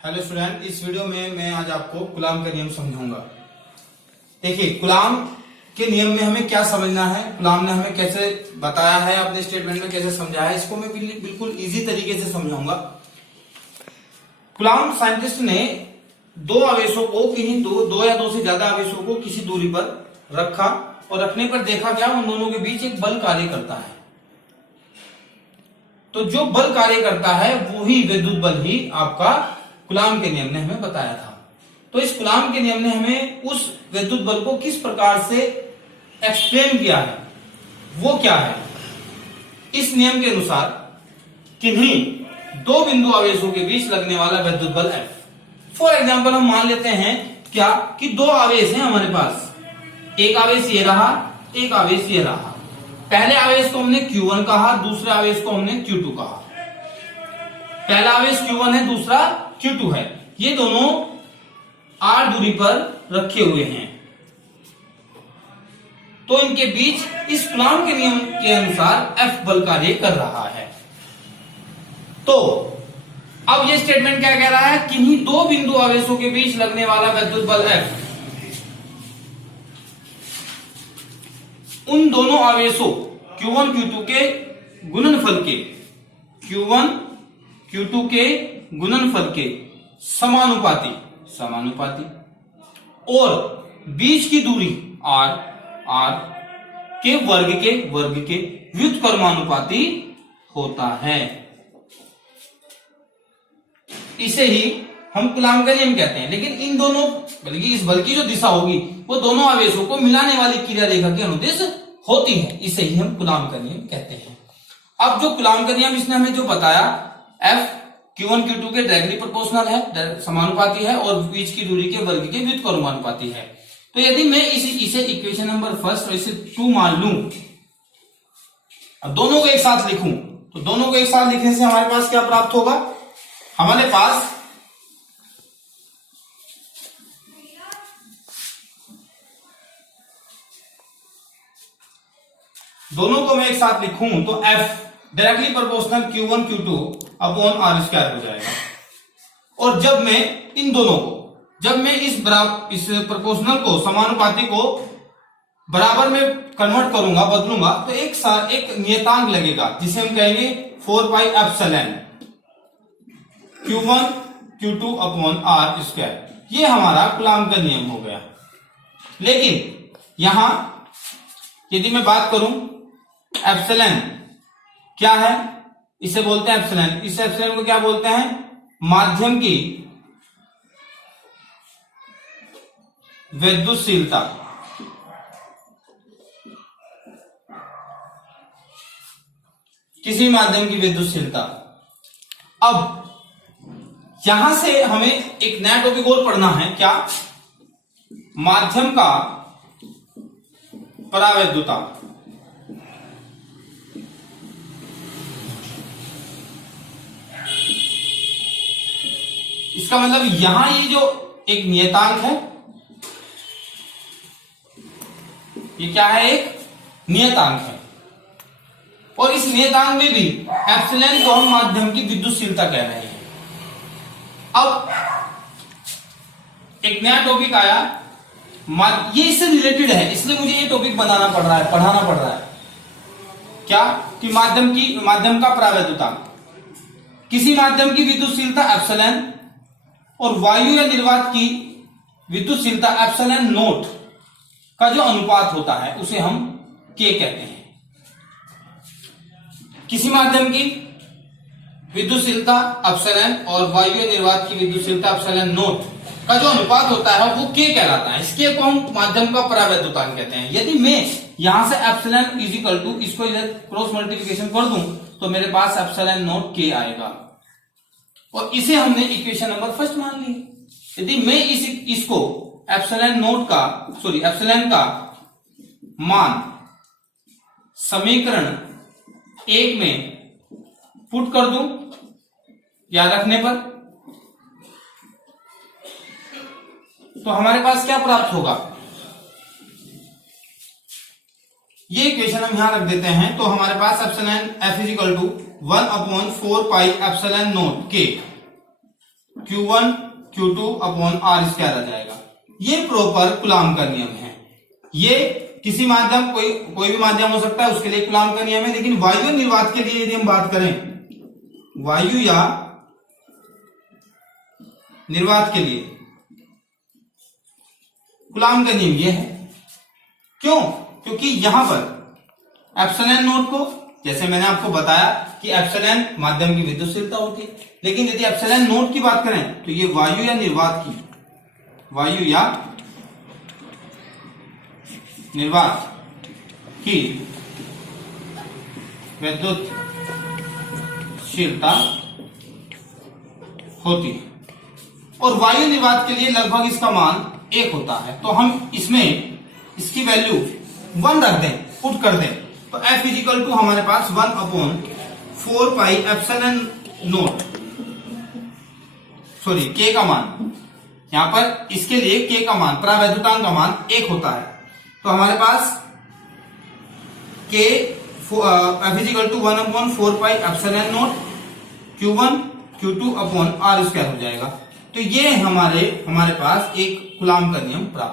Hello student, इस video में मैं आज आपको कूलाम का नियम समझाऊंगा। देखिए, कूलाम के नियम में हमें क्या समझना है, कूलाम ने हमें कैसे बताया है, अपने स्टेटमेंट में कैसे समझाया है, इसको मैं बिल्कुल इजी तरीके से समझाऊंगा। कूलाम साइंटिस्ट ने दो आवेशों को दो या दो से ज्यादा आवेशों को किसी दूरी पर रखा और रखने पर देखा गया उन दोनों के बीच एक बल कार्य करता है। तो जो बल कार्य करता है वो ही विद्युत बल ही आपका कूलाम के नियम ने हमें बताया था। तो इस कूलाम के नियम ने हमें उस विद्युत बल को किस प्रकार से एक्सप्लेन किया है, वो क्या है। इस नियम के अनुसार किन्हीं दो बिंदु आवेशों के बीच लगने वाला विद्युत बल F। फॉर एग्जाम्पल हम मान लेते हैं क्या कि दो आवेश हैं हमारे पास, एक आवेश ये रहा, एक आवेश ये रहा। पहले आवेश को हमने Q1 कहा, दूसरे आवेश को हमने Q2 कहा। पहला आवेश Q1 है, दूसरा Q2 है। ये दोनों r दूरी पर रखे हुए हैं, तो इनके बीच इस कूलाम के नियम के अनुसार F बल कार्य कर रहा है। तो अब ये स्टेटमेंट क्या कह रहा है, किन्हीं दो बिंदु आवेशों के बीच लगने वाला विद्युत बल F उन दोनों आवेशों Q1 Q2 के गुणनफल के Q2 के गुणनफल के समानुपाती और बीच की दूरी r के वर्ग के व्युत्क्रमानुपाती होता है। इसे ही हम कूलाम का नियम कहते हैं। लेकिन इन दोनों बल्कि इस बल की जो दिशा होगी वो दोनों आवेशों को मिलाने वाली क्रिया रेखा के अनुदिश होती है। इसे ही हम कूलाम का नियम कहते हैं। अब जो कूलाम का नियम इसने हमें जो बताया, F Q1 Q2 के डायरेक्टली प्रोपोर्शनल है, समानुपाती है और बीच की दूरी के वर्ग के व्युत्क्रमानुपाती है। तो यदि मैं इसे इक्वेशन नंबर फर्स्ट और इसे 2 मान लूं, अब दोनों को एक साथ लिखूं, तो दोनों को एक साथ लिखने से हमारे पास क्या प्राप्त होगा, हमारे पास दोनों को मैं एक साथ लिखूं तो F directly proportional Q1 Q2 upon r square हो जाएगा। और जब मैं इन दोनों को, जब मैं इस प्रोपोर्शनल को, समानुपाती को बराबर में कन्वर्ट करूंगा, बदलूंगा, तो एक नियतांक लगेगा जिसे हम कहेंगे 4 pi epsilon Q1 Q2 upon r square. ये हमारा कूलाम का नियम हो गया। लेकिन यहां यदि मैं बात करूं, एप्सिलॉन क्या है, इसे बोलते हैं एप्सिलॉन। इस एप्सिलॉन को क्या बोलते हैं, माध्यम की विद्युतशीलता। किसी माध्यम की विद्युतशीलता। अब यहां से हमें एक नया टॉपिक और पढ़ना है, क्या, माध्यम का परावैद्युतांक। इसका मतलब यहां ये जो एक नियतांक है, ये क्या है, एक नियतांक है। और इस नियतांक में भी एप्सिलॉन को हम माध्यम की विद्युतशीलता कह रहे हैं। अब एक नया टॉपिक आया, ये इससे रिलेटेड है, इसलिए मुझे ये टॉपिक बनाना पड़ रहा है, पढ़ाना पड़ रहा है। क्या कि माध्यम का परावैद्युतांक, किसी माध्यम की विद्युतशीलता एप्सिलॉन और वायु या निर्वात की विद्युतशीलता एप्सिलॉन नोट का जो अनुपात होता है उसे हम K कहते हैं। किसी माध्यम की विद्युतशीलता एप्सिलॉन और वायु या निर्वात की विद्युतशीलता एप्सिलॉन नोट का जो अनुपात होता है वो K कहलाता है। इसके को हम माध्यम का परावैद्युतांक कहते हैं। यदि मैं यहां से एप्सिलॉन इक्वल टू इसको इधर क्रॉस मल्टीप्लिकेशन कर दूं तो मेरे पास एप्सिलॉन नोट K आएगा, और इसे हमने इक्वेशन नंबर फर्स्ट मान ली। यदि मैं इसको एप्सिलॉन का मान समीकरण 1 में पुट कर दूं, याद रखने पर, तो हमारे पास क्या प्राप्त होगा, ये इक्वेशन हम यहां रख देते हैं। तो हमारे पास epsilon F is equal to 1/4 pi epsilon naught K Q1 Q2 upon R square आ जाएगा। ये प्रॉपर कूलाम का नियम है। ये किसी माध्यम कोई भी माध्यम हो सकता है, उसके लिए कूलाम का नियम है। लेकिन वायु निर्वात के लिए यदि हम बात करें, वायु या निर्वात के लिए कूलाम का नियम ये है। क्यों? क्योंकि यहां पर एप्सिलॉन नोट को, जैसे मैंने आपको बताया कि एप्सिलॉन माध्यम की विद्युतशीलता होती है, लेकिन यदि एप्सिलॉन नोट की बात करें तो ये वायु या निर्वात की विद्युतशीलता होती है। और वायु निर्वात के लिए लगभग इसका मान 1 होता है। तो हम इसमें इसकी वैल्यू 1 रख दें, पुट कर दें, तो F इजिकल टू हमारे पास 1 upon 4 pi epsilon note, sorry K का मान, यहां पर इसके लिए K का मान, परावैद्युतांक का मान 1 होता है। तो हमारे पास K F is equal to 1 upon 4 pi epsilon naught Q1 Q2 upon R square हो जाएगा। तो ये हमारे पास एक कूलाम का नियम प्राप्त